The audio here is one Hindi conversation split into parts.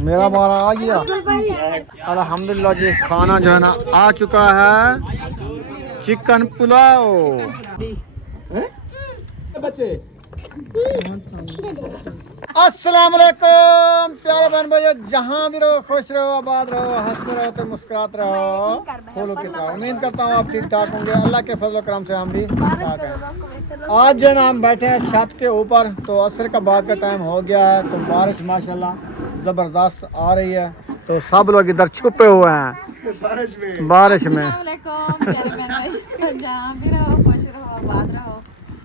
मेरा बारा आ गया अल्हम्दुलिल्लाह जी। खाना जो है ना आ चुका है, चिकन पुलाव। अस्सलाम वालेकुम प्यारे बहन भाइयों, जहाँ भी रहो खुश रहो, आबाद रहो, हंसते रहो तो मुस्कुराते रहो, फूलों की तरह। उम्मीद करता हूँ आप ठीक ठाक होंगे। अल्लाह के फजल करम से हम भी ठीक हैं। आज जो है ना हम बैठे हैं छत के ऊपर, तो असर का बाद का टाइम हो गया है, तो बारिश माशाल्लाह ज़बरदस्त आ रही है, तो सब लोग इधर छुपे हुए हैं बारिश में।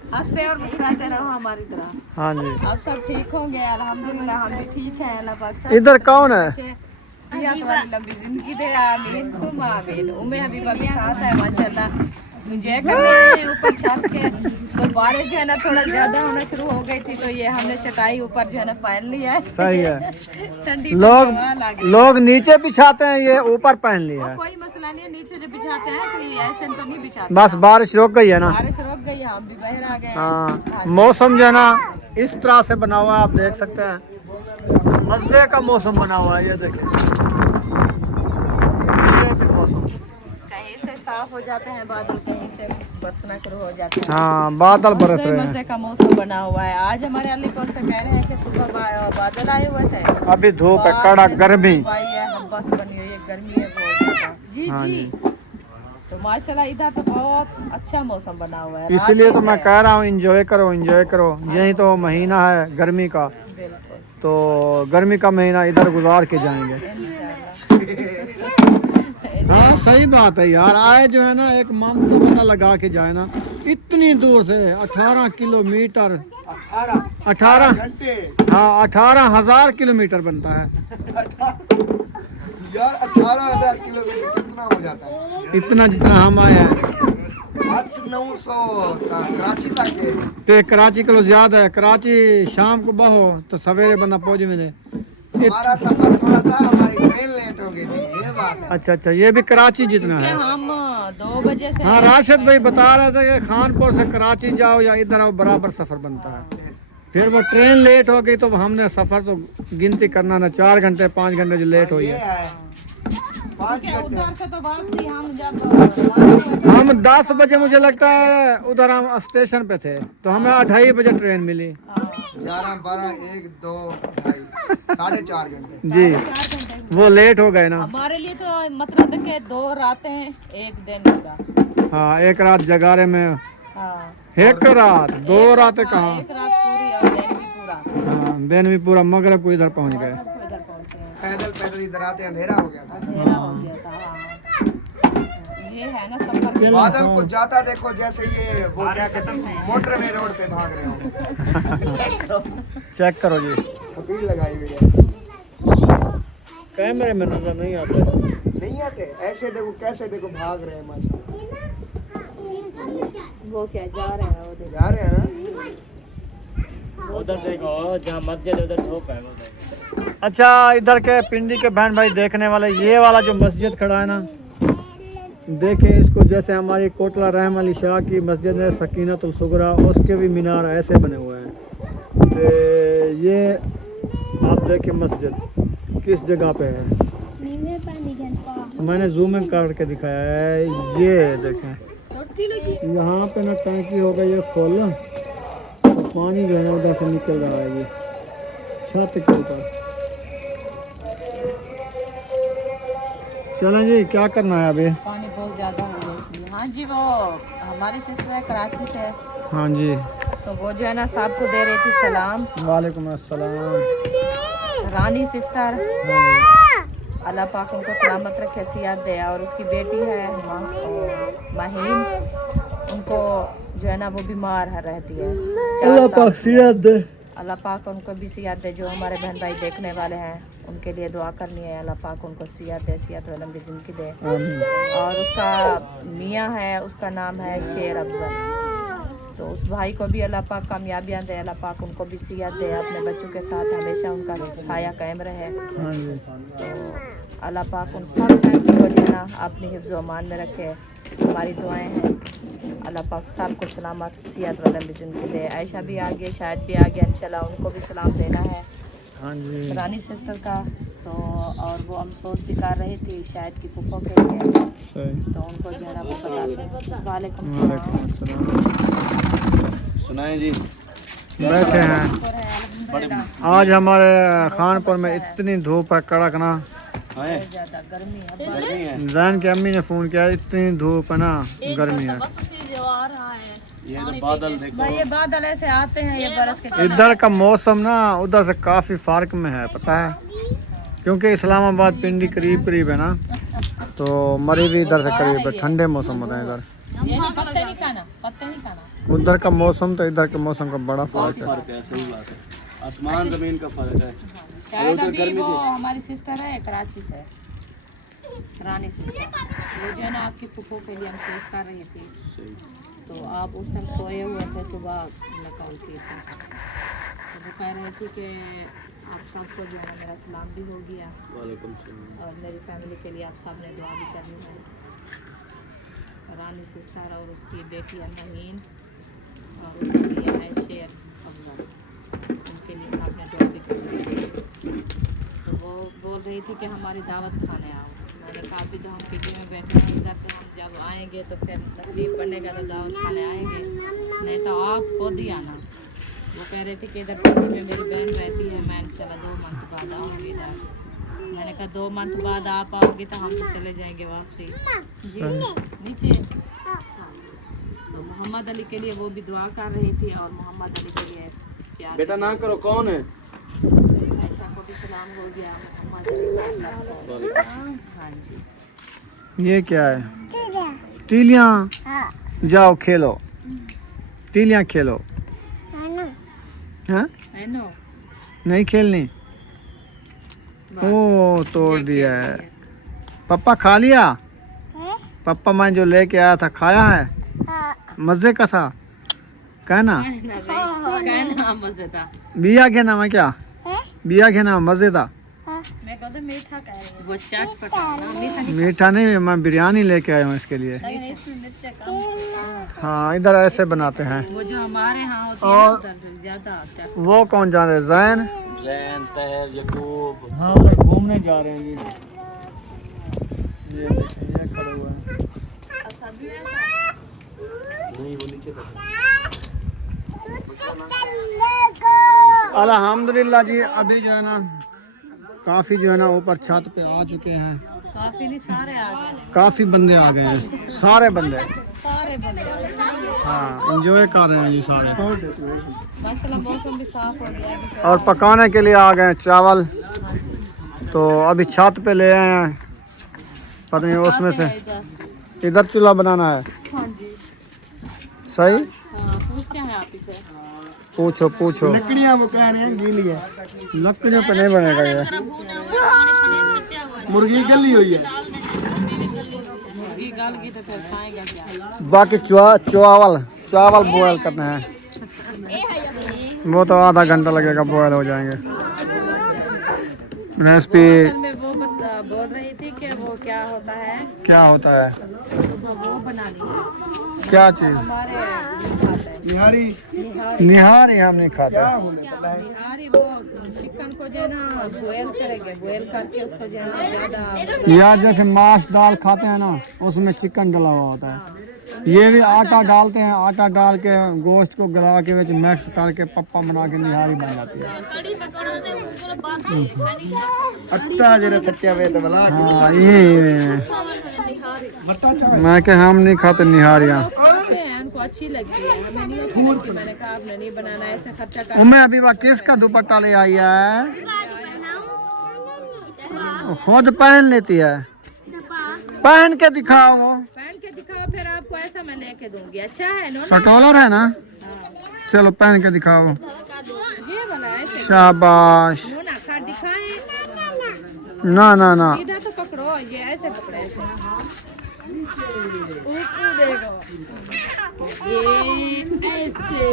हंसते और मुस्कुराते रहो हमारी तरह। हाँ जी, आप सब ठीक होंगे अल्हम्दुलिल्लाह, हम भी ठीक हैं। अल्लाह पाक सब इधर कौन है? सेहत वाली लंबी जिंदगी दे, आमीन सुम आमीन। उम्मे हबीबा भी साथ है माशाल्लाह। मुझे करने आए हैं ऊपर छत के, तो बारिश जो है ना थोड़ा ज्यादा होना शुरू हो गई थी, तो ये हमने चटाई ऊपर जो है ना पहन लिया है। सही है। ठंडी लोग नीचे बिछाते हैं, ये ऊपर पहन लिया है। कोई मसला नहीं है, नीचे जो बिछाते हैं तो ऐसे तो नहीं बिछाते। बस बारिश रुक गई है ना, बारिश रुक गई, हम भी बाहर आ गए। हाँ, मौसम जो है ना इस तरह से बना हुआ है, आप देख सकते हैं, मजे का मौसम बना हुआ है। ये देखिए मौसम कहीं से साफ हो जाते हैं बादल, कहीं से बरसना शुरू हो जाते हैं। हाँ, बादल बरस रहे हैं। मजे का मौसम बना हुआ है। आज हमारे अलीपुर से कह रहे हैं कि सुबह बादल आए हुए थे, अभी धूप है, कड़क गर्मी। हम बस बनी हुई है, गर्मी है बहुत ज्यादा। जी हाँ जी, तो माशाल्लाह इधर तो बहुत अच्छा मौसम बना हुआ है। इसीलिए तो मैं कह रहा हूँ एंजॉय करो एंजॉय करो। यही तो महीना है गर्मी का, बिल्कुल तो गर्मी का महीना इधर गुजार के जाएंगे। हाँ सही बात है यार। आए जो है ना एक मन तो पता लगा के जाए ना, इतनी दूर से 18 किलोमीटर, 18 घंटे, हाँ 18,000 किलोमीटर बनता है यार। 18,000 किलोमीटर कितना हो जाता है? इतना जितना हम आए हैं 800-900 कराची तक है। तो कराची को ज्यादा है। कराची शाम को बहो तो सवेरे बंदा पहुंच मैंने। हमारा सफर थोड़ा था, हमारी ट्रेन लेट हो गई थी, ये बात है। अच्छा अच्छा, ये भी कराची जितना है। हम 2 बजे से, हाँ राशिद भाई बता रहे थे कि खानपुर से कराची जाओ या इधर आओ बराबर सफर बनता है। फिर वो ट्रेन लेट हो गई तो हमने सफर तो गिनती करना ना, 4 घंटे 5 घंटे जो लेट हुई है। 5 घंटे उधर से तो वापसी हम जब हम 10 बजे मुझे लगता है उधर हम स्टेशन पे थे, तो हमें 2:30 बजे ट्रेन मिली। 11, 12, 1, 2, 2.5, 4.5 घंटे जी, वो लेट हो गए ना। हमारे लिए तो मतलब के 2 रातें 1 दिन होगा। हाँ, एक रात जगारे में, हाँ, एक रात 2 रातें कहाँ। एक रात पूरी और दिन भी पूरा। हाँ, दिन भी पूरा, मगरब को इधर पहुंच गए। इधर पहुंचे हैं, पैदल इधर आते अंधेरा हो गया था। अंधेरा हो गया था। हाँ, ये है ना सफर। बादल को जाता देखो, जैसे ये वो क्या कहते हैं मोटरवे रोड पे भाग रहे हो। चेक करो जी, छतरी लगाई हुई है। कैमरे में नजर नहीं आते। नहीं आते ऐसे देखो, कैसे देखो भाग रहे हैं माशाल्लाह। वो क्या जा रहे हैं, वो देखो। जा रहे हैं ना। उधर देखो जहाँ मस्जिद उधर धूप है, वो देखो। अच्छा, इधर के पिंडी के बहन भाई देखने वाले, ये वाला जो मस्जिद खड़ा है ना, देखें इसको, जैसे हमारी कोटला रहम अली शाह की मस्जिद है सकीनतुल सुगरा, उसके भी मीनार ऐसे बने हुए हैं। तो ये आप देखें मस्जिद किस जगह पे है, मैंने जूम इन करके दिखाया है। ये देखें यहाँ पे ना टंकी हो गई है फुल, तो पानी जो है ना उधर से निकल रहा है ये छत के ऊपर। चलें जी, क्या करना है अभी? पानी बहुत ज्यादा हो गया इसलिए। हाँ जी, वो हमारी सिस्टर है कराची से, हाँ जी, तो वो जो है ना साहब को दे रही थी सलाम। वालेकुम अस्सलाम। रानी सिस्टर, अल्लाह पाक उनको सलामत रखे, सियात दे। और उसकी बेटी है माहीन, उनको जो है ना वो बीमार है, रहती है। अल्लाह पाक सियात दे। अल्लाह पाक उनको भी सियात दे। जो हमारे बहन भाई देखने वाले हैं उनके लिए दुआ करनी है, अल्लाह पाक उनको सियात दे, सियात और लंबी जिंदगी दे। और उसका मियाँ है, उसका नाम है शेर अफजल, तो उस भाई को भी अल्लाह पाक कामयाबियाँ दे, अल्लाह पाक उनको भी सियत दे, अपने बच्चों के साथ हमेशा उनका साया कायम रहे। हाँ जी। तो अल्लाह पाक उन सब फैमिली को जो है ना अपनी हिफ्ज़ व अमान में रखे। हमारी दुआएं हैं अल्लाह पाक सबको सलामत सियत वाला ज़िंदगी दे। आयशा भी आ गई, शायद भी आ गया, इंशाल्लाह उनको भी सलाम देना है हाँ जी। रानी सिस्टर का। तो और वो हम सोच भी कर रही थी शायद की पुप्पो के लिए, सही। तो उनको जो है ना वो बताते हैं। वालेकुम वालेकुम सलाम। अस्सलाम। सुनाए जी। बैठे हैं। अल्हम्दुलिल्लाह आज हमारे खानपुर में इतनी धूप है कड़क ना। बहुत ज़्यादा गर्मी है। गर्मी है। जैन की अम्मी ने फ़ोन किया, इतनी धूप है ना, गर्मी है। ये तो बादल देखो। भाई ये बादल ऐसे आते हैं, ये बरस के इधर का मौसम ना उधर से काफ़ी फ़र्क में है, पता है, क्योंकि इस्लामाबाद पिंडी करीब करीब है ना, तो मरी भी इधर से करीब है, ठंडे मौसम होता है इधर। पत्ते नहीं खाना, पत्ते नहीं खाना। उधर का मौसम तो इधर के मौसम का बड़ा फ़र्क है। फर्क है, सही बात है, आसमान जमीन का फर्क है। शायद अभी वो हमारी सिस्टर है कराची से, रानी सिस्टर, वो जो है ना आपकी फूफो के लिए हम सोच कर रही थी, तो आप उस टाइम सोए हुए थे, सुबह निकालती थी, तो वो कह रहे थे कि आप सबको जो है ना मेरा सलाम भी हो गया और मेरी फैमिली के लिए आप सब ने दुआ भी करनी है। रानी सिस्टर और उसकी बेटी नहीन और उनकी है शेर अफजल, उनके लिए आपने दुआ भी करनी है। तो वो बोल रही थी कि हमारी दावत खाने आओ। मैंने कहा अभी तो हम पीछे में बैठे हैं, इधर तो हम जब आएंगे तो फिर नसीब बनेगा तो दावत खाने आएंगे, नहीं तो आप खुद ही आना। वो कह रहे थे कि इधर पीछे में मेरी बहन रहती है, मैं इंशाल्लाह 2 मंथ बाद आऊँगी इधर। मैंने कहा 2 मंथ बाद आप आओगे तो हम तो चले जाएंगे वापसी जी नीचे। तो मोहम्मद अली के लिए वो भी दुआ कर रही थी और मोहम्मद अली के लिए प्यार। बेटा ना करो, कौन है? ऐसा को भी सलाम हो गया मोहम्मद अली। हाँ जी। ये क्या है? तीलियां। जाओ खेलो, तीलियां खेलो। हाँ? नहीं खेलनी? ओ तोड़ दिया है। पापा खा लिया? पापा मैं जो लेके आया था खाया है? मजे का था? कहना कहना मजे था। बिया के नाम है क्या? बिया के नाम मजे था। मैं कहता मीठा कह रही हूँ, वो चटपटा ना, मीठा नहीं। मीठा नहीं, मैं बिरयानी लेके आया हूँ इसके लिए। इसमें मिर्च कम। हाँ इधर ऐसे बनाते हैं। वो जो हमारे यहाँ होती है और ना, उधर ज्यादा आता है। वो कौन जा रहे हैं? जैन? जैन, तहर, यकूब। हाँ उधर घूमने जा रहे हैं जी। ये देखिए, ये खड़े हुए हैं। नहीं, वो नीचे था। अल्हम्दुलिल्लाह जी, अभी जो है ना काफ़ी जो है ना ऊपर छत पे आ चुके हैं। काफी नहीं, सारे आ गए, काफ़ी बंदे आ गए हैं, सारे बंदे। सारे बंदे आ गए। हाँ एंजॉय कर रहे हैं जी सारे। माशाल्लाह मौसम भी साफ हो गया है। और पकाने के लिए आ गए हैं चावल, तो अभी छत पे ले आए हैं, पता नहीं उसमें से इधर चूल्हा बनाना है। हाँ जी। सही? हाँ पूछते हैं आप इसे। पूछो पूछो। लकड़ियाँ वो कह रहे हैं गीली है, लकड़ियों पे नहीं बनेगा ये। मुर्गी गली हुई है। मुर्गी गल गई तो फिर खाएगा क्या? बाकी चावल बॉयल करने हैं, वो तो आधा घंटा लगेगा, बॉयल हो जाएंगे। रेसिपी असल में वो बोल रही थी कि वो क्या होता है, क्या होता है? वो बनानी है क्या चीज़? हमारे खाते हैं। निहारी निहारी हम नहीं खाते। निहारी वो चिकन को जो है ना बॉयल करेंगे, बॉयल करके उसको जो है ना ज्यादा या जैसे मांस दाल खाते हैं ना, उसमें चिकन डला हुआ होता है। ये भी आटा डालते हैं, आटा डाल के गोश्त को गला के ਵਿੱਚ मिक्स करके पप्पा बना के निहारी बन जाती है। अट्टा जरा सच्चा वे तो बला हाँ ये मैं के हम नहीं खाते निहारियाँ। उनको अच्छी लगती है, हमें नहीं अच्छी लगती। मैंने कहा आपने नहीं बनाना, ऐसे खर्चा कर। उम्मे अभी वह किसका दुपट्टा ले आई है? खुद पहन लेती है, पहन के दिखाओ। पहन के दिखाओ, फिर आपको ऐसा मैं लेके दूंगी। अच्छा है नो? सटोलर है ना? चलो पहन के दिखाओ। ये वाला ऐसे शाबाश। नो ना, खा दिखाएं। ना ना ना, सीधा तो पकड़ो, ये ऐसे पकड़ो, ऐसे ऊपर देखो, ये ऐसे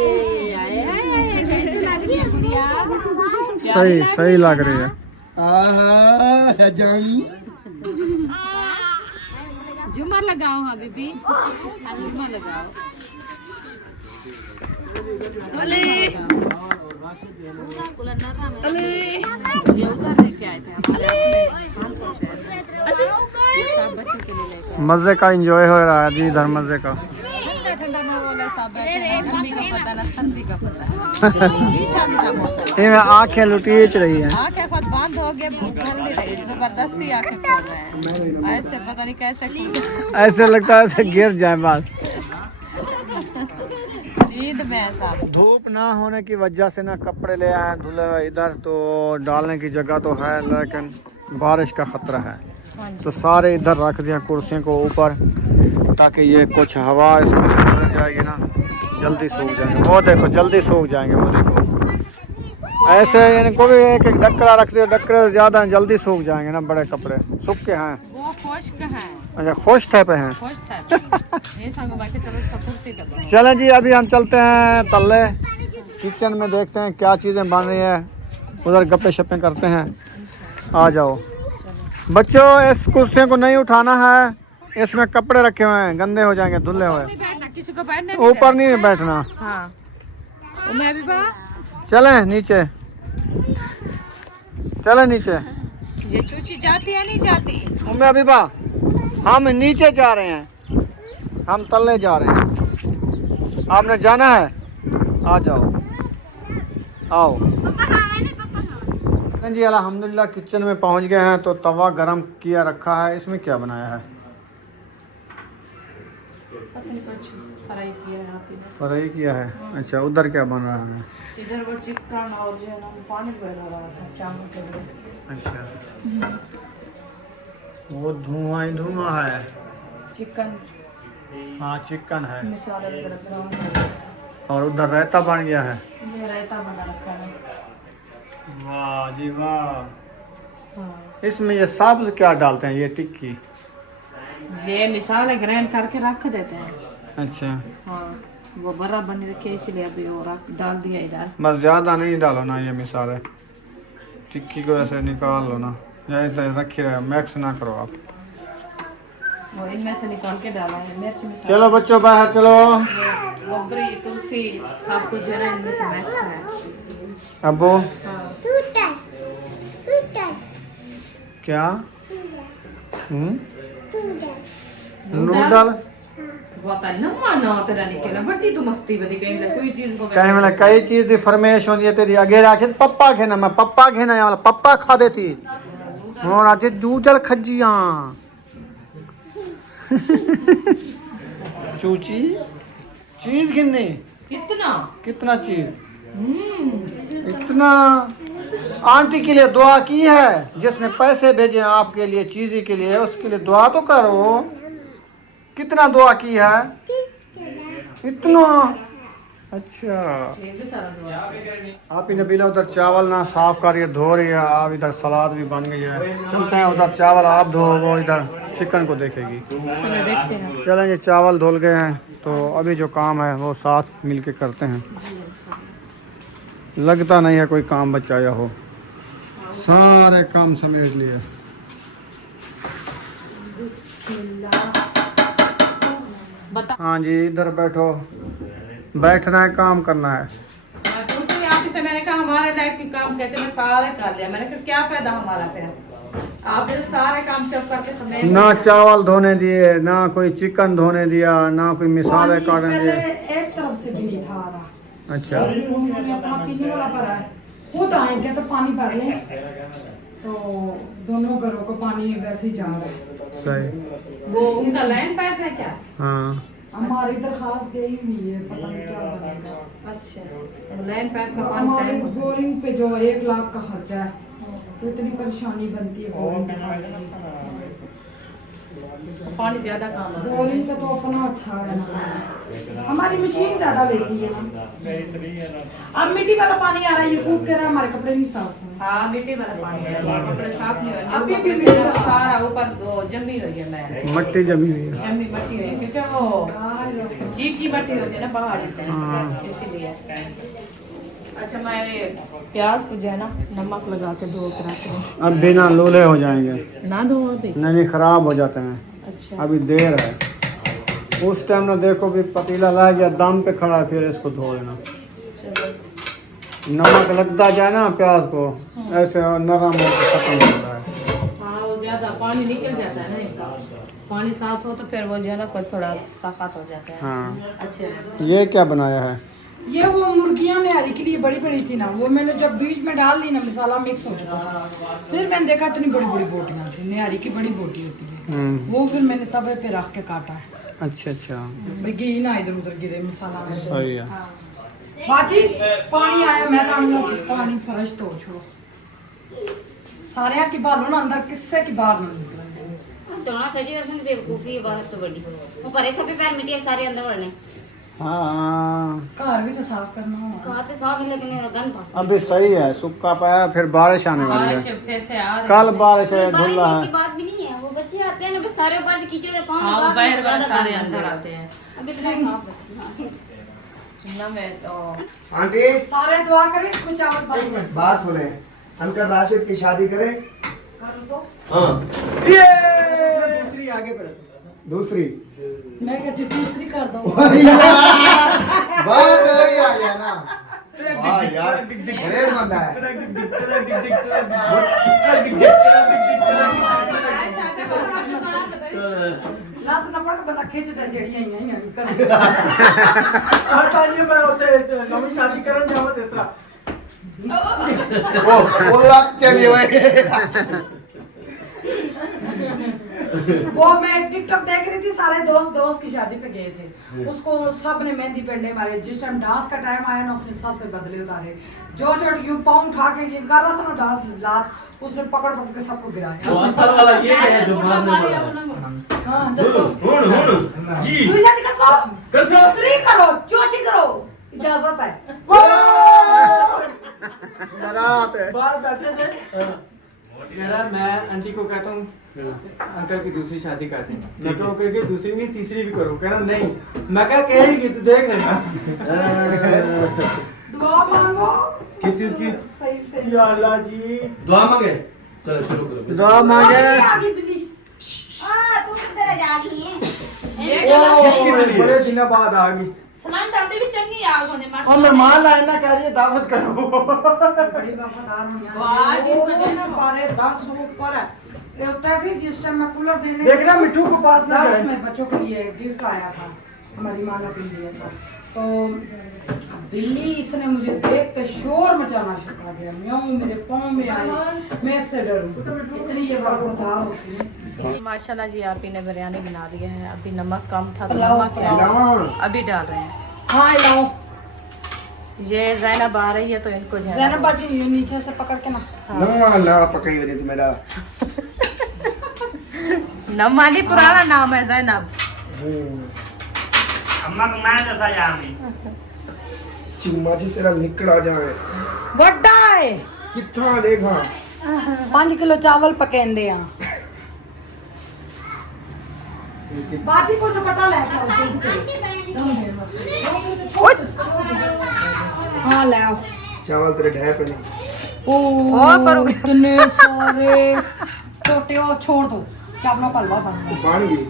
सही सही लग रही है। आहा जाई झूमर लगाओ हाँ बीबी, झूमर लगाओ। अले अले ये उधर लेके आए थे सब बच्चों के लिए लेके मजे का एंजॉय हो रहा है जी इधर, मजे का। ठंडा ठंडा में बोला सब गर्मी का पता ना सर्दी का पता मीठा मीठा मौसम। इनमें आंखें लुटीच रही हैं। आंखें खुद बंद हो गए, भूख नहीं रही, जबरदस्ती आंखें खोल रहे हैं ऐसे, पता नहीं कैसे ऐसे लगता है ऐसे गिर जाए बस। ईद में ऐसा धूप ना होने की वजह से ना कपड़े ले आए धुले हुए इधर, तो डालने की जगह तो है लेकिन बारिश का खतरा है, तो सारे इधर रख दिया कुर्सियों को ऊपर, ताकि ये कुछ हवा इसमें से निकल जाएगी ना, जल्दी सूख जाएंगे। वो देखो जल्दी सूख जाएंगे, वो देखो ऐसे, यानी कोई भी एक एक डक्करा रख दिया, डक्करे ज़्यादा जल्दी सूख जाएंगे ना, बड़े कपड़े सूख के हैं। वो खुश्क है, अच्छा खुश थे पे हैं। खुश था ये संग बाकी चलो सब कुर्सी दबा। चलें जी अभी हम चलते हैं तल्ले किचन में, देखते हैं क्या चीज़ें बन रही है, उधर गप्पे शप्पे करते हैं। आ जाओ बच्चों, इस कुर्सियों को नहीं उठाना है, इसमें कपड़े रखे हुए हैं, गंदे हो जाएंगे धुले हुए। किसी को बैठने ऊपर नहीं बैठना। हाँ मैं भी बा चलें नीचे, चलें नीचे। ये चूची जाती है नहीं जाती? उम्मे अभी बा हम नीचे जा रहे हैं, हम तल्ले जा रहे हैं, आपने जाना है? आ जाओ आओ जी। अल्हम्दुलिल्लाह किचन में पहुंच गए हैं, तो तवा गरम किया रखा है, इसमें क्या बनाया है? फ्राई किया है आपने? फ्राई किया है। अच्छा उधर क्या बन रहा है? इधर वो चिकन और जो है ना पानी बह रहा था चावल के लिए। अच्छा वो धुआं ही धुआं है। चिकन, हाँ चिकन है, मसाला वगैरह बनाना, और उधर रायता बन गया है। ये रायता बना रखा है। वाह जी वाह। हाँ इसमें ये सब्ज क्या डालते हैं? ये टिक्की, ये मिसाले ग्राइंड करके रख देते हैं। अच्छा हाँ वो बड़ा बन रखे इसलिए अभी वो डाल दिया इधर। बस ज़्यादा नहीं डालो ना ये मिसाले, टिक्की को ऐसे निकाल लो ना, या ऐसे रखी रहे, मैक्स ना करो आप। वो इनमें से निकाल के डाला है मिर्च मिसाला। चलो बच्चों बाहर चलो। मोगरी तुलसी सब कुछ जो है इनमें से मैक्स है। अबू हाँ क्या? नूडल कहीं मतलब कई चीज की फरमाइश होती है तेरी, आगे रखे पप्पा खेना, मैं पप्पा खेना वाला पप्पा खा देती और आज नूडल खजिया चूची चीज गिननी कितना कितना चीज, इतना। आंटी के लिए दुआ की है, जिसने पैसे भेजे आपके लिए चीज़ी के लिए, उसके लिए दुआ तो करो। कितना दुआ की है? इतना। अच्छा आप ही नबीला उधर चावल ना साफ करिए, धो रही है, आप इधर सलाद भी बन गई है। चलते हैं उधर, चावल आप धो, वो इधर चिकन को देखेगी। चलेंगे, चावल धुल गए हैं, तो अभी जो काम है वो साथ मिल के करते हैं। लगता नहीं है कोई काम बचाया हो, सारे काम समेट लिए। हाँ जी इधर बैठो, बैठना है, काम करना है। से मैंने कहा हमारे लाइफ के काम कैसे मैं सारे कर लिया, मैंने कहा क्या फायदा हमारा, फिर आपने सारे काम चुप करके समेट ना चावल धोने दिए, ना कोई चिकन धोने दिया, ना कोई मिसाले काटने दिए। एक तरफ से भी नहीं था आ रहा। अच्छा उन्होंने अपना पीने वाला भरा है, खुद आएंगे तो पानी भर लें, तो दोनों घरों को पानी वैसे ही जा रहा है। सही। वो उनका लाइन पाइप है क्या? हाँ हमारी दरखास्त गई हुई है, पता नहीं क्या बनेगा। अच्छा लाइन पाइप का हमारे पानी बोरिंग पे जो 1 लाख का खर्चा है, तो इतनी परेशानी बनती है बोरिंग पे। पानी ज्यादा काम है। बोरिंग का तो अपना अच्छा है ना, हमारी मशीन ज्यादा लेती है ना। अब मिट्टी वाला पानी आ रहा है, ये कूद कह रहा है हमारे कपड़े नहीं साफ हुए। हाँ मिट्टी वाला पानी है, कपड़े साफ नहीं हो अभी रहे, भी कपड़े सारा ऊपर वो जमी हुई है, मैं मट्टी जमी हुई है। जमी मट्टी हुई है, क्योंकि वो जी की मट्टी होती है ना पहाड़ी पे, इसीलिए। अच्छा अच्छा मैं प्याज को जो है ना नमक लगा के धो कर रखती हूँ। अब बिना लूले हो जाएंगे। ना धो अभी? नहीं खराब हो जाते हैं। अच्छा अभी देर है। उस टाइम ना देखो भी पतीला ला गया दाम पे खड़ा है, फिर इसको धो लेना। चलो। नमक लगता जाए ना प्याज को ऐसे नरम होकर खत्म हो जाता है। हाँ वो ज़्यादा पानी निकल जाता है ना इनका, पानी साफ हो तो फिर वो जो है ना थोड़ा साफात हो जाता है। हाँ। अच्छा ये क्या बनाया है? ये वो मुर्गियां निहारी के लिए बड़ी बड़ी थी ना, वो मैंने जब बीच में डाल ली ना मसाला मिक्स हो चुका था, फिर मैंने देखा इतनी बड़ी बड़ी बोटियां थी, निहारी की बड़ी बोटी होती है वो, फिर मैंने तवे पे रख के काटा है। अच्छा अच्छा भाई घी ना इधर उधर गिरे मसाला में। सही है। बाजी पानी आया, मैं रानियों की पानी फर्श तो छोड़ो सारे की बालों ना अंदर किससे की बाहर ना निकले। तो ना सजी वर्षन बेवकूफी बाहर तो बड़ी वो परे खपे पैर मिट्टी सारे अंदर बढ़ने हाँ घर भी तो साफ करना हो। कहा तो साफ ही लेकिन गन पास अभी सही है, सूखा पाया, फिर बारिश आने वाली बारिश है। फिर से आ रही कल है। बारिश है, बारिश धुला की है। बात भी नहीं है, वो बच्चे आते हैं ना बस सारे ऊपर से कीचड़ में पाँव हाँ वो लगा के बाहर ज्यादा सारे गंद अंदर है। आते हैं अभी तो मैं साफ बची ना मैं तो आंटी सारे दुआ करें कुछ चावल पानी कर बात सुने, अंकल राशिद की शादी करें? दो। दूसरी आगे बढ़। दूसरी मैं कहती तीसरी कर दो। बात वही आ गया ना। वाह यार बड़े बंदा है। रात न पड़ के बंदा खींचता जेड़ियां ही हैं कर। मैं होते नवी शादी करन जावा तीसरा। वो लग चली हुई। वो मैं एक टिकटॉक देख रही थी, सारे दोस्त की शादी पे गए थे, उसको सब ने मेहंदी पेंडे मारे, जिस टाइम डांस का टाइम आया ना उसने सबसे बदले उतारे, जो यूं पाँव उठा के ये कर रहा था ना डांस लात, उसने पकड़ के सबको गिराया। वो असर वाला ये है जो मारने वाला है। हाँ दसो जी तू शादी कर सो त्री करो चौथी करो इजाजत है। बारात है। बाहर बैठे थे कह रहा मैं आंटी को कहता हूँ अंकल की दूसरी शादी करते हैं, मैं तो कह दूसरी नहीं तीसरी भी करो, कह रहा नहीं, मैं क्या कहेगी तो देख लेना। दुआ मांगो किस चीज की? सही से या अल्लाह जी दुआ मांगे। चलो शुरू करो। दुआ मांगे। आगे बिल्ली हां तू किधर जा गई है किसकी मिली? बड़े दिनों बाद आ गई। सलाम डालते भी चंगी आग होने और माशाल्लाह। मेहमान आए ना कह रही है दावत करो। बड़ी वफादार हूं वाह जी, यार मजे वो पारे 10 ऊपर है ये होता है जिस टाइम मैं कूलर देने देखना मिट्टू को पास ना 10 जाए। में बच्चों के लिए गिफ्ट आया था, हमारी माँ ने अपने लिए था, तो बिल्ली इसने मुझे देख के शोर मचाना शुरू कर दिया, म्याऊं मेरे पाँव में आई, मैं इससे डरूं, इतनी ये वफादार होती है। माशाल्लाह जी आप ही ने बिरयानी बना दी है। अभी नमक कम था तो लाओ, नमक क्या अभी डाल रहे हैं। हाँ लाओ ये जैनब आ रही है तो इनको जो है ना- जैनब बाजी ये नीचे से पकड़ के ना ना ना पकई बनी तो मेरा। नमानी पुराना नाम है जैनब। अम्मा को मैं जैसा याद नहीं। चिम्मा जी तेरा निकड़ा जाए बड़ा है कितना देखा 5 किलो चावल पकेंदे आ बाजी को दुपट्टा लेके आओ हाँ ले आओ चावल तेरे ढह पे नहीं। ओ इतने सारे छोटे हो छोड़ दो चावलों का हलवा बन गया बन गई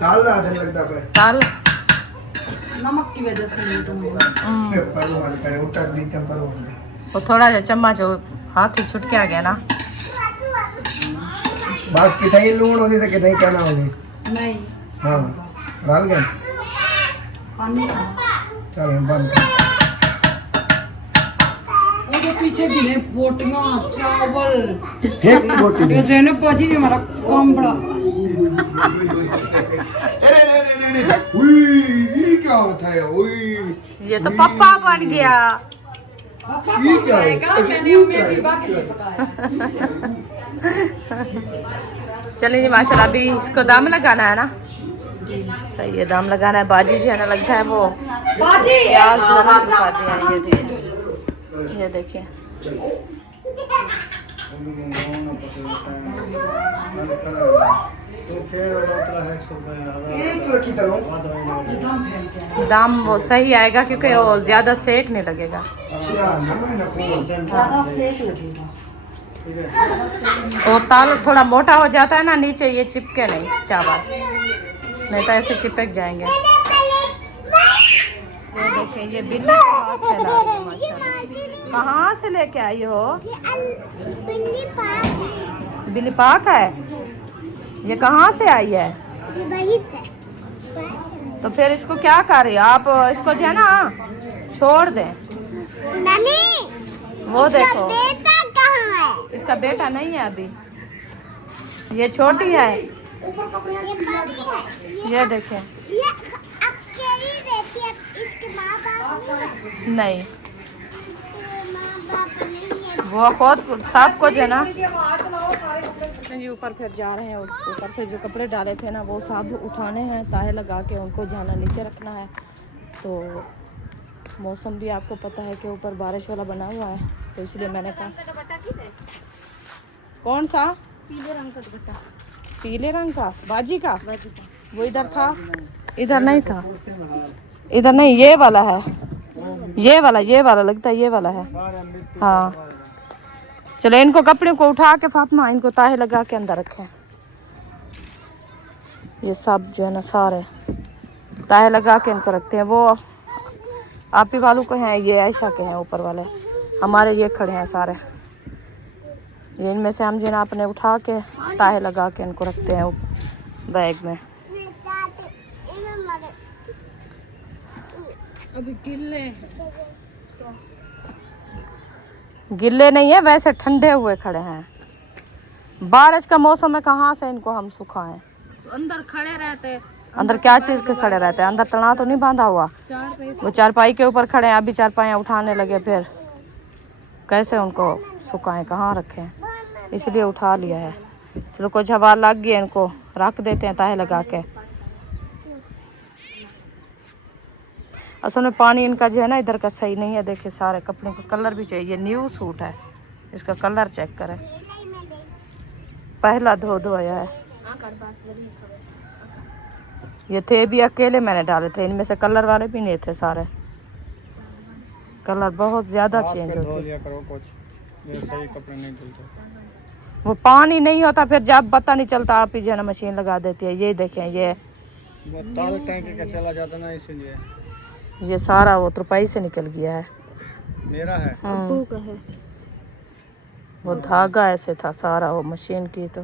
दाल ला दिन लगता पे दाल नमक की वजह से लेट हुए परवान करे उठा भी तम परवान। वो थोड़ा सा चम्मच हो हाथ ही छुट के आ गया ना। बस कितनी लूण होनी तो कितनी क्या ना होनी। नहीं हाँ राल गए पानी चल बंद कर। वो जो पीछे गिने बोटियां चावल एक बोटी ये ज़ैनब बाजी ने हमारा काम बड़ा उई ये क्या होता है उई ये तो पप्पा बन गया। पापा ये को क्या है? खाएगा मैंने उम्मीद बीबा के लिए पकाया चलिए जी माशाल्लाह अभी इसको दाम लगाना है ना। सही है दाम लगाना है। बाजी जी है ना लगता है वो बाजी प्याज लगा दिया ये देखिए ये देखिए एक लड़की तलो एकदम फैल के दाम वो सही आएगा क्योंकि वो ज्यादा सेक नहीं लगेगा। ज्यादा सेक लगेगा। वो ताल थोड़ा मोटा हो जाता है ना नीचे, ये चिपके नहीं चावल, नहीं तो ऐसे चिपक जाएंगे। ये देखिए ये बिल्ली का हाथ फैला रही है माशाल्लाह। कहाँ से लेके आई हो? बिल्ली पार्क है ये? कहाँ से आई है? ये वही से। तो फिर इसको क्या कर रही हो आप? इसको जो है ना छोड़ दें। नानी वो देखो बेटा कहाँ है? इसका बेटा नहीं है अभी, ये छोटी है। ये बड़ी है। ये देखें। ये अकेली रहती है। इसके माँ बाप नहीं, इसके माँ बाप नहीं है। वो खुद सबको जो है ना जी ऊपर फिर जा रहे हैं। ऊपर से जो कपड़े डाले थे ना वो सब उठाने हैं, साहे लगा के उनको जाना नीचे रखना है। तो मौसम भी आपको पता है कि ऊपर बारिश वाला बना हुआ है, तो इसलिए मैंने कहा। कौन सा? पीले रंग का दुपट्टा। पीले रंग का बाजी का? वो इधर था? इधर नहीं था, इधर नहीं, ये वाला है, ये वाला लगता है, ये वाला है। हाँ चलो इनको कपड़े को उठा के फातिमा इनको ताहे लगा के अंदर रखें। ये सब जो है ना सारे ताहे लगा के इनको रखते हैं। वो आप ही वालों को हैं, ये आयशा के हैं ऊपर वाले, हमारे ये खड़े हैं सारे। ये इनमें से हम जो है ना अपने उठा के ताहे लगा के इनको रखते हैं बैग में। अभी गिल्ले नहीं है, वैसे ठंडे हुए खड़े हैं। बारिश का मौसम है, कहाँ से इनको हम सुखाएं? तो अंदर खड़े रहते। अंदर क्या चीज के खड़े रहते हैं? अंदर तना तो नहीं बांधा हुआ? वो चारपाई के ऊपर खड़े हैं, अभी चारपाइयाँ उठाने लगे, फिर कैसे उनको सुखाएं, कहाँ रखें? इसलिए उठा लिया है। चलो कुछ हवा लग गई, इनको रख देते हैं ताहे लगा के। असल में पानी इनका जो है ना इधर का सही नहीं है। देखिए सारे कपड़ों का कलर भी चाहिए, न्यू सूट है, इसका कलर चेक करें, पहला धोया है। ये थे भी अकेले मैंने डाले थे, इनमें से कलर वाले भी नहीं थे सारे। कलर बहुत ज्यादा चेंज होते हैं। सही कपड़े नहीं धुलते। वो पानी नहीं होता, फिर जब पता नहीं चलता आप ही जो है ना मशीन लगा देती है। ये देखें, ये ताल टैंकी का चला जाता ना, इसीलिए ये सारा वो तुरपाई से निकल गया है। मेरा है। अब्बू का है। वो धागा ऐसे था सारा, वो मशीन की तो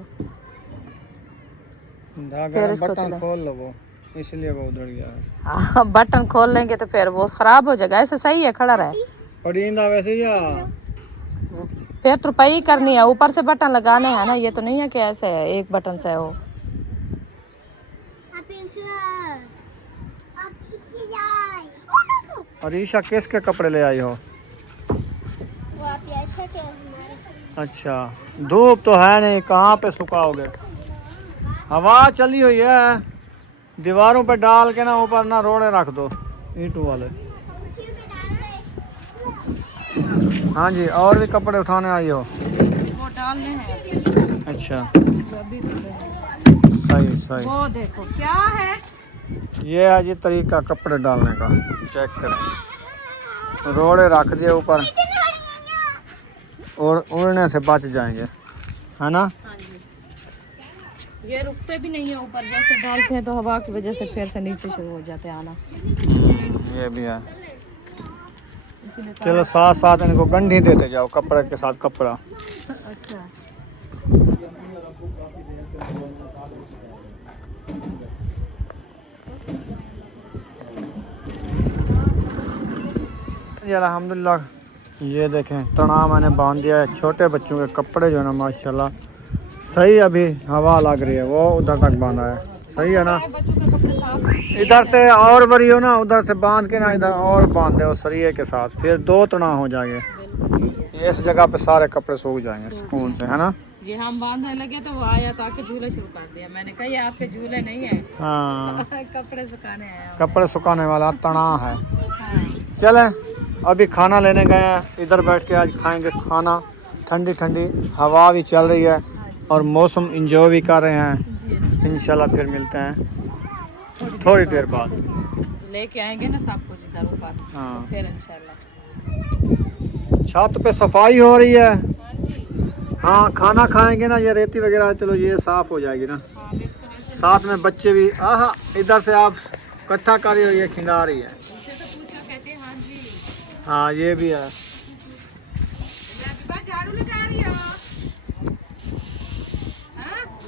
धागा बटन खोल लो, वो इसलिए वो उधड़ गया है। हाँ बटन खोल लेंगे तो फिर वो खराब हो जाएगा। ऐसे सही है, खड़ा रहे। पड़ींदा वैसे या फिर तुरपाई करनी है, ऊपर से बटन लगाने हैं ना, ये तो नहीं है कि ऐसे है एक बटन से हो। अरीशा किसके कपड़े ले आई हो? अच्छा धूप तो है नहीं, कहाँ पे सुखाओगे? हवा चली हुई है, दीवारों पे डाल के ना ऊपर ना रोड़े रख दो ईंटों वाले। हाँ जी, और भी कपड़े उठाने आई हो? वो डालने हैं। अच्छा अभी सही सही। वो देखो क्या है, ये है जी तरीका कपड़े डालने का, चेक करें। रोड़े रख दिए ऊपर और उड़ने से बच जाएंगे, है ना? ये रुकते भी नहीं है ऊपर, जैसे डालते हैं तो हवा की वजह से फिर से नीचे शुरू हो जाते हैं आना। ये भी है। चलो साथ साथ इनको गंढी देते जाओ, कपड़े के साथ कपड़ा। अच्छा जी अल्हम्दुलिल्लाह। ये देखें तना मैंने बांध दिया है। छोटे बच्चों के कपड़े जो है ना माशाल्लाह सही, अभी हवा लग रही है, वो उधर तक बांधा है, सही है ना? इधर से और बड़ी हो ना, उधर से बांध के ना इधर और बांध दो सरिये के साथ, फिर दो तना हो जाएंगे। इस जगह पे सारे कपड़े सूख जाएंगे सुकून से, है ना? ये हम बांधने लगे तो वो आया तो आके झूले शुरू कर दिया। मैंने कहा ये आपके झूले नहीं है, हाँ कपड़े सुखाने आया। कपड़े सुखाने वाला तना है। चलें अभी खाना लेने गए हैं, इधर बैठ के आज खाएंगे खाना। ठंडी ठंडी हवा भी चल रही है और मौसम इंजॉय भी कर रहे हैं। इंशाल्लाह फिर मिलते हैं थोड़ी देर बाद। लेके आएंगे ना सब कुछ इधर ऊपर, हाँ। फिर इंशाल्लाह। छत पे सफाई हो रही है। हाँ, खाना खाएंगे ना, ये रेती वगैरह चलो ये साफ हो जाएगी ना। साथ में बच्चे भी आहा इधर से आप इकट्ठा कर रही हो, ये खिंगा रही है। हाँ ये भी है।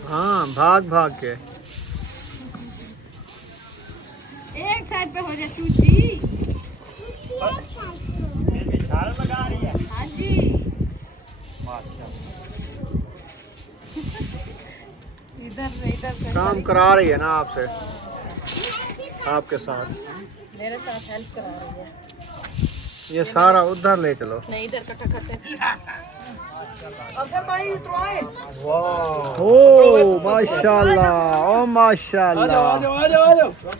हाँ भाग भाग के एक साइड पे हो जाए चूची। झाड़ लगा रही है। हाँ जी, इधर से काम करा रही है ना आपसे, आपके साथ। मेरे साथ हेल्प करा रही है। ये सारा उधर ले चलो। नहीं, इधर कट्ठा करते। अगर भाई तो आए ओ माशाल्लाह, ओ माशाल्लाह,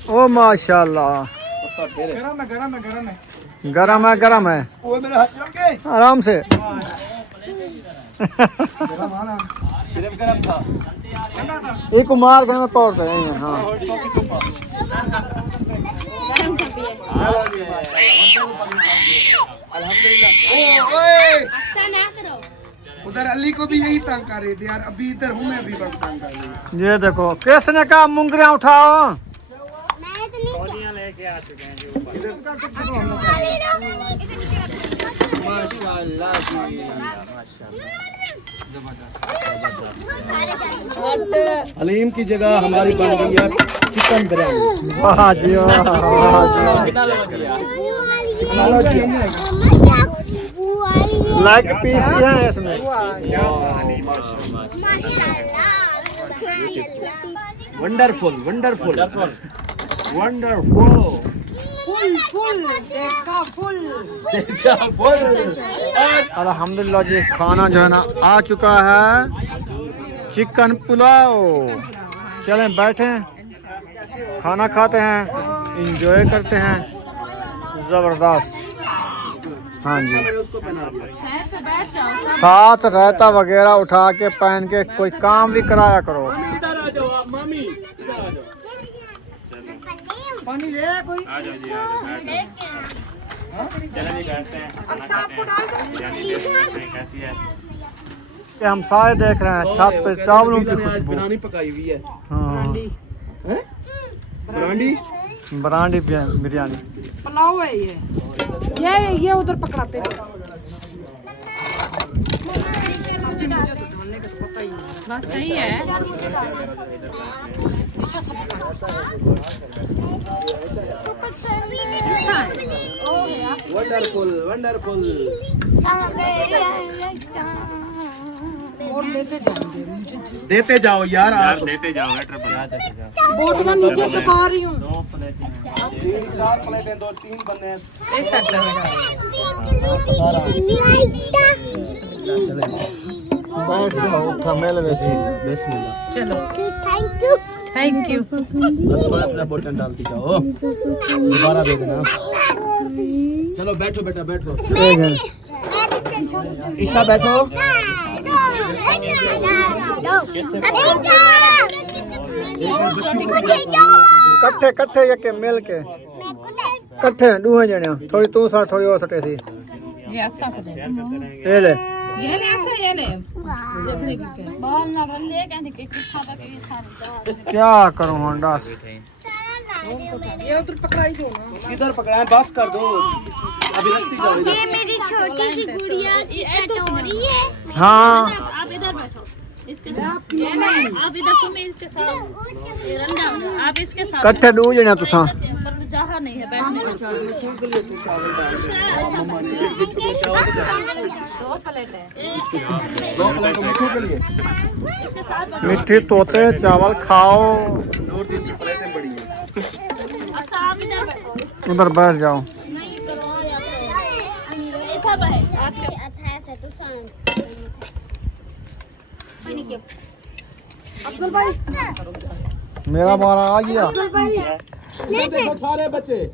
ओ माशाल्लाह। गरम है गरम है गरम है। गरम है, गरम है। वो मेरे हाथ लग गए। आराम से। गरम गरम था। एक मार के मैं तोड़ते हैं। हाँ उधर अली को भी यही तंग कर रही थी यार, अभी इधर हूँ मैं भी बहुत तंग कर रही हूँ। ये देखो किसने कहा मुंगरियां उठाओ। मैंने तो नहीं कौनियां लेके आ चुके हैं जी ऊपर। माशाल्लाह अलीम की जगह हमारी बन गई है चिकन बिरयानी। वाह जी वाह, वाह जी। लेग पीस भी है इसमें। वंडरफुल वंडरफुल वंडरफुल फुल देखा फुल। अल्हम्दुलिल्लाह जी, खाना जो है ना आ चुका है, चिकन पुलाव। चलें बैठें, खाना खाते हैं, इंजॉय करते हैं। ज़बरदस्त। हाँ जी, साथ रायता वगैरह उठा के पहन के कोई काम भी कराया करो। इधर आ जाओ मामी, इधर आ जाओ। पानी ले कोई। आ जाओ जी, आ जाओ, बैठ जाओ। चलो जी बैठते हैं, खाना खाते हैं, बिरयानी देखते हैं कैसी है। ये हम सारे देख रहे हैं छत पे चावलों की खुशबू। बिरयानी पकाई हुई है। हाँ, ब्रांडी बरांडी बिरयानी। पुलाव है ये उधर पकड़ाते थे। बस सही है। Wonderful wonderful. और लेते जाएंगे। देते जाओ यार यार आप। देते जाओ वेटर पर। बोटियां नीचे दिखा रही हूँ। 2 प्लेटें हैं। 3-4 प्लेटें 2-3 बने हैं। एक साथ लगेगा। बैठ जाओ, उठा मेल वैसे। बिस्मिल्लाह। चलो, थैंक यू। Thank you. बस अपना बोतल डालती जाओ, दोबारा दे देना। चलो बैठो बेटा बैठो। ईशा बैठो। कट्ठे कट्ठे यके मिल के कट्ठे दूहे जणिया, थोड़ी तू सा थोड़ी और सटे थी। ये अक्सा को दे। ये ले, ये ले अक्सा, ये ले। देखने की के बाल ना ले कहने के खाता के सारे। क्या करूं होंडा। ये उधर पकड़ाई दो ना। किधर पकड़ाए, बस कर दो। अभी रखती जाओ इधर। ये मेरी छोटी सी गुड़िया की कटोरी है। हाँ आप इधर बैठो इसके साथ। ये नहीं, आप इधर तुम्हें इसके साथ ये रंगा, आप इसके साथ कट्ठे दू जणिया तुसा। पर जगह नहीं है बैठने को। 2 प्लेट है। 2 प्लेट मिठू के लिए। इसके साथ मिट्टी तोते चावल खाओ। 2-3 प्लेटें बड़ी हैं। अच्छा आप इधर बैठो। उधर बैठ जाओ। इधर बैठ आप। अफजल भाई, मेरा मारा आ गया। देखो सारे बच्चे।